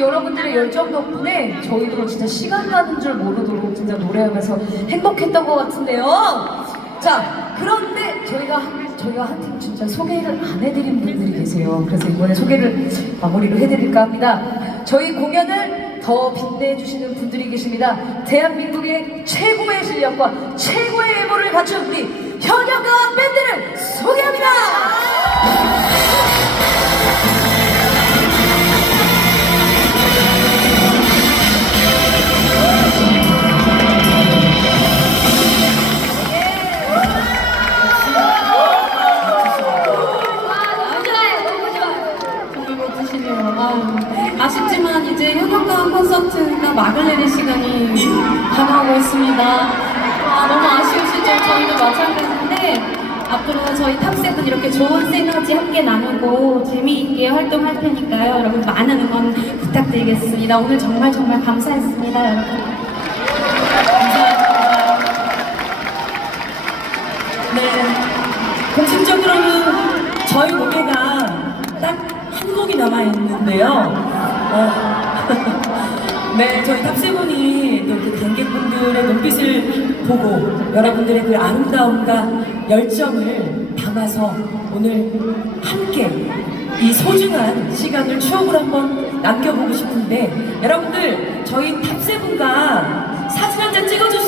여러분들의 열정 덕분에 저희도 진짜 시간 가는 줄 모르도록 진짜 노래하면서 행복했던 것 같은데요. 자, 그런데 저희가 한- 저희가 한 팀 진짜 소개를 안 해드린 분들이 계세요. 그래서 이번에 소개를 마무리로 해드릴까 합니다. 저희 공연을 더 빛내주시는 분들이 계십니다. 대한민국의 최고의 실력과 최고의 외모를 갖춘 우리 현역가왕 밴드를 막을 내릴 시간이 다가오고 있습니다. 아, 너무 아쉬우시죠? 저희도 마찬가지인데 앞으로 저희 탑세븐 이렇게 좋은 시너지 함께 나누고 재미있게 활동할 테니까요. 여러분 많은 응원 부탁드리겠습니다. 오늘 정말 정말 감사했습니다, 여러분. 감사합니다. 네, 공식적으로는 저희 노래가 딱 한 곡이 남아 있는데요. 어, 네, 저희 탑세븐이 또 이렇게 관객분들의 눈빛을 보고 여러분들의 그 아름다움과 열정을 담아서 오늘 함께 이 소중한 시간을 추억으로 한번 남겨보고 싶은데 여러분들 저희 탑세븐과 사진 한 장 찍어주실 수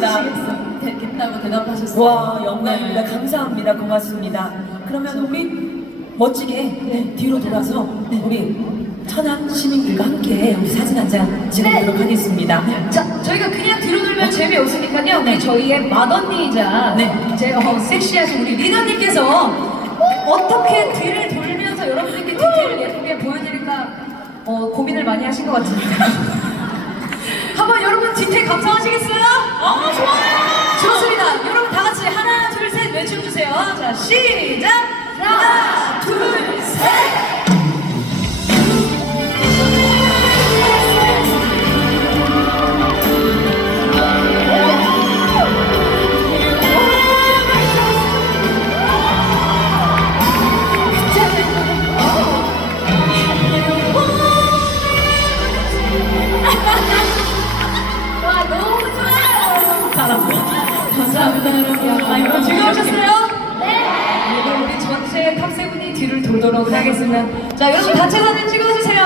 됐다고 대답하셨어요. 와 영광입니다 네. 감사합니다 고맙습니다 그러면 우리 멋지게 뒤로 돌아서 우리 천안 시민들과 함께 우리 사진 한 장 찍어보도록 하겠습니다 자, 저희가 그냥 뒤로 돌면 재미없으니까요. 우리 저희의 맏언니이자 네. 제 어, 섹시하신 우리 리더님께서 어떻게 뒤를 돌면서 여러분들께 디테일을 예쁘게 보여드릴까 어, 고민을 많이 하신 것 같습니다. 감상하시겠어요? 어, 좋아요! 좋습니다. 여러분 다 같이 하나, 둘, 셋 외쳐주세요. 자, 시작! 하나, 여러분. 아, 여러분 즐거우셨어요? 네. 돌도록 하겠습니다. 자, 여러분 단체 사진 찍어주세요.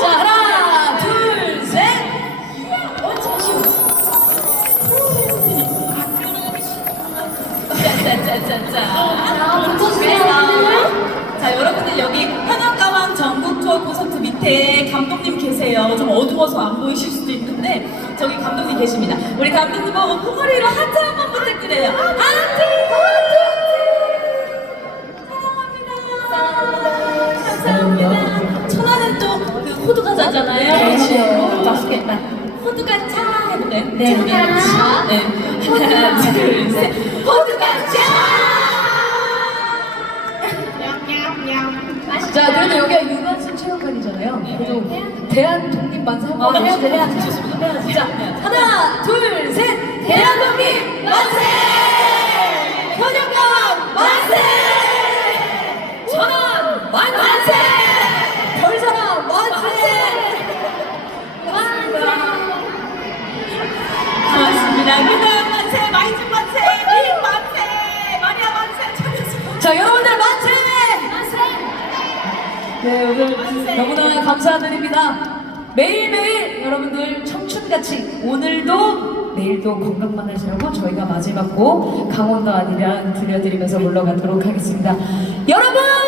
자, 하나, 둘, 셋. 자 여러분들 여기 현악가왕 전국 투어 콘서트 밑에 감독님 계세요. 좀 어두워서 안 보이실 수도 있는데 저기 감독님 계십니다. 우리 감독님 보고 콩머리로 하트 한 번 부탁드려요. 하트! 하트! 사랑합니다. 감사합니다. 천안은 또그 호두가 자잖아요. 그렇죠. 맛있겠다. 호두가 차 해볼까요? 네. 차. 네. 하나, 둘, 셋. 호두 자, 그래도 여기가 유관순 체육관이잖아요. 그래도 대한 독립 만세 한번 아, 해야 좋습니다. 돼요. 좋습니다. 자, 하나, 둘, 셋. 대한 독립 만세! 현역가왕 만세! 전원 만세! 별사람 만세! 고맙습니다. 그다음 만세, 마이즈 만세, 민 만세, 마리아 만세, 참여수 자, 여러분들 만세! 네, 오늘 너무너무 감사드립니다. 매일매일 여러분들 청춘같이 오늘도 내일도 건강만 하시라고 저희가 마지막 곡 강원도 아니라 들려드리면서 물러가도록 하겠습니다. 여러분!